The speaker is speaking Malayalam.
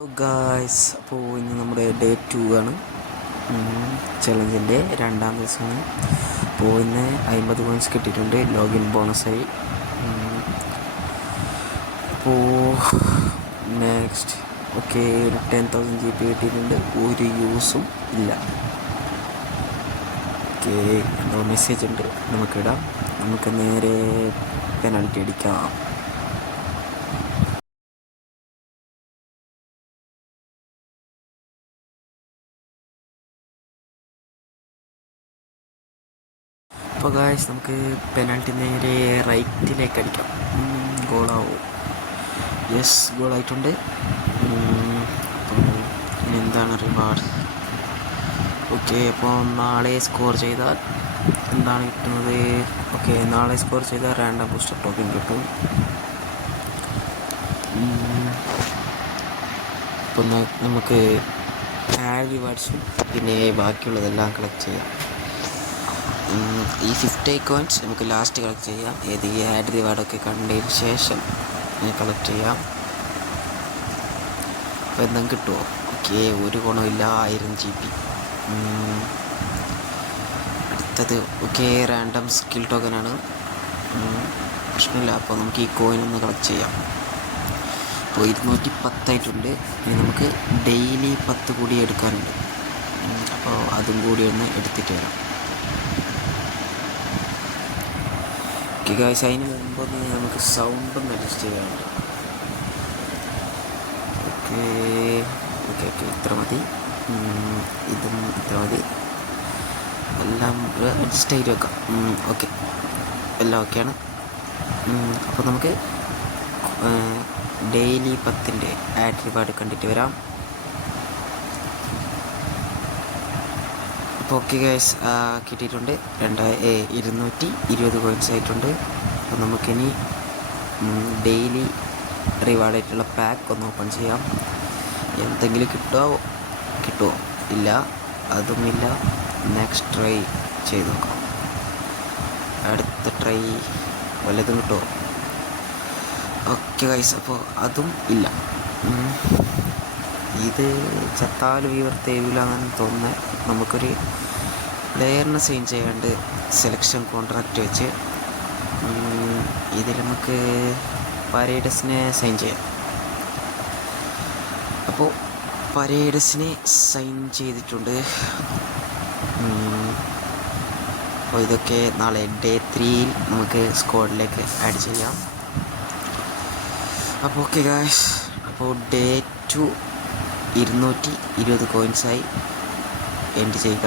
ഗായ്സ്, അപ്പോൾ ഇന്ന് നമ്മുടെ ഡേ 2 ആണ്. ചലഞ്ചിൻ്റെ രണ്ടാം ദിവസമാണ്. അപ്പോൾ ഇന്ന് 50 കോയിൻസ് കിട്ടിയിട്ടുണ്ട് ലോഗിൻ ബോണസായി. അപ്പോൾ നെക്സ്റ്റ് ഓക്കെ, ഒരു 10,000 GB കിട്ടിയിട്ടുണ്ട്. ഒരു യൂസും ഇല്ല. ഓക്കെ, എന്തോ മെസ്സേജ് ഉണ്ട്, നമുക്കിടാം. നമുക്ക് നേരെ പെനാൽറ്റി അടിക്കാം. അപ്പോൾ ഗായ്സ്, നമുക്ക് പെനാൽറ്റി നേരെ റൈറ്റിലേക്ക് അടിക്കാം. ഗോളാവും. യെസ്, ഗോളായിട്ടുണ്ട്. അപ്പോൾ ഇനി എന്താണ് റിവാർഡ്? ഓക്കെ, അപ്പോൾ നാളെ സ്കോർ ചെയ്താൽ എന്താണ് കിട്ടുന്നത്? ഓക്കെ, നാളെ സ്കോർ ചെയ്താൽ റാൻഡം ബൂസ്റ്റർ ടോക്കൺ കിട്ടും. അപ്പോൾ നമുക്ക് ആഡ് റിവാർഡ്സും പിന്നെ ബാക്കിയുള്ളതെല്ലാം കളക്ട് ചെയ്യാം. ഈ 50 കോയിൻസ് നമുക്ക് ലാസ്റ്റ് കളക്ട് ചെയ്യാം. ഈ ആഡ് റിവാർഡൊക്കെ കണ്ടതിന് ശേഷം കളക്ട് ചെയ്യാം. അപ്പോൾ എന്തെങ്കിലും കിട്ടുമോ? ഓക്കെ, ഒരു ഗുണമില്ല. 1000 GB. അടുത്തത് ഓക്കെ, റാൻഡം സ്കിൽ ടോക്കനാണ്. പ്രശ്നമില്ല. അപ്പോൾ നമുക്ക് ഈ കോയിൻ ഒന്ന് കളക്ട് ചെയ്യാം. അപ്പോൾ 210 ആയിട്ടുണ്ട്. ഇനി നമുക്ക് ഡെയിലി 10 കൂടി എടുക്കാനുണ്ട്. അപ്പോൾ അതും കൂടി ഒന്ന് എടുത്തിട്ട് വരാം. ഓക്കെ ഗായ്സ്, അതിന് മുമ്പൊന്ന് നമുക്ക് സൗണ്ടൊന്ന് അഡ്ജസ്റ്റ് ചെയ്യാനുണ്ട്. ഓക്കെ ഓക്കെ ഓക്കെ ഇത്ര മതി. ഇതും ഇത്ര മതി. എല്ലാം അഡ്ജസ്റ്റ് ചെയ്ത് വെക്കാം. ഓക്കെ, എല്ലാം ഓക്കെയാണ്. അപ്പോൾ നമുക്ക് ഡെയിലി 10ൻ്റെ ആഡ് റിവാർഡ് കണ്ടിട്ട് വരാം. അപ്പോൾ ഓക്കെ ഗൈസ്, കിട്ടിയിട്ടുണ്ട്. 220 കോയിൻസ് ആയിട്ടുണ്ട്. അപ്പോൾ നമുക്കിനി ഡെയിലി റിവാർഡായിട്ടുള്ള പാക്ക് ഒന്ന് ഓപ്പൺ ചെയ്യാം. എന്തെങ്കിലും കിട്ടുമോ? ഇല്ല, അതുമില്ല. നെക്സ്റ്റ് ട്രൈ ചെയ്ത് നോക്കാം. അടുത്ത ട്രൈ വല്ലതും കിട്ടുമോ? ഓക്കെ ഗൈസ്, അപ്പോൾ അതും ഇല്ല. ഇത് ചത്താലും ഇവർ തേവില്ല എന്നാണ് തോന്നുന്നത്. നമുക്കൊരു പ്ലെയറിനെ സൈൻ ചെയ്യാണ്ട് സെലക്ഷൻ കോൺട്രാക്റ്റ് വെച്ച് ഇതിൽ നമുക്ക് പരേഡസിനെ സൈൻ ചെയ്യാം. അപ്പോൾ പരേഡസിനെ സൈൻ ചെയ്തിട്ടുണ്ട്. അപ്പോൾ ഇതൊക്കെ നാളെ ഡേ 3യിൽ നമുക്ക് സ്ക്വാഡിലേക്ക് ആഡ് ചെയ്യാം. അപ്പോൾ ഓക്കെ ഗായ്സ്, അപ്പോൾ ഡേ 2 220 കോയിൻസായി എൻഡ് ചെയ്യുക.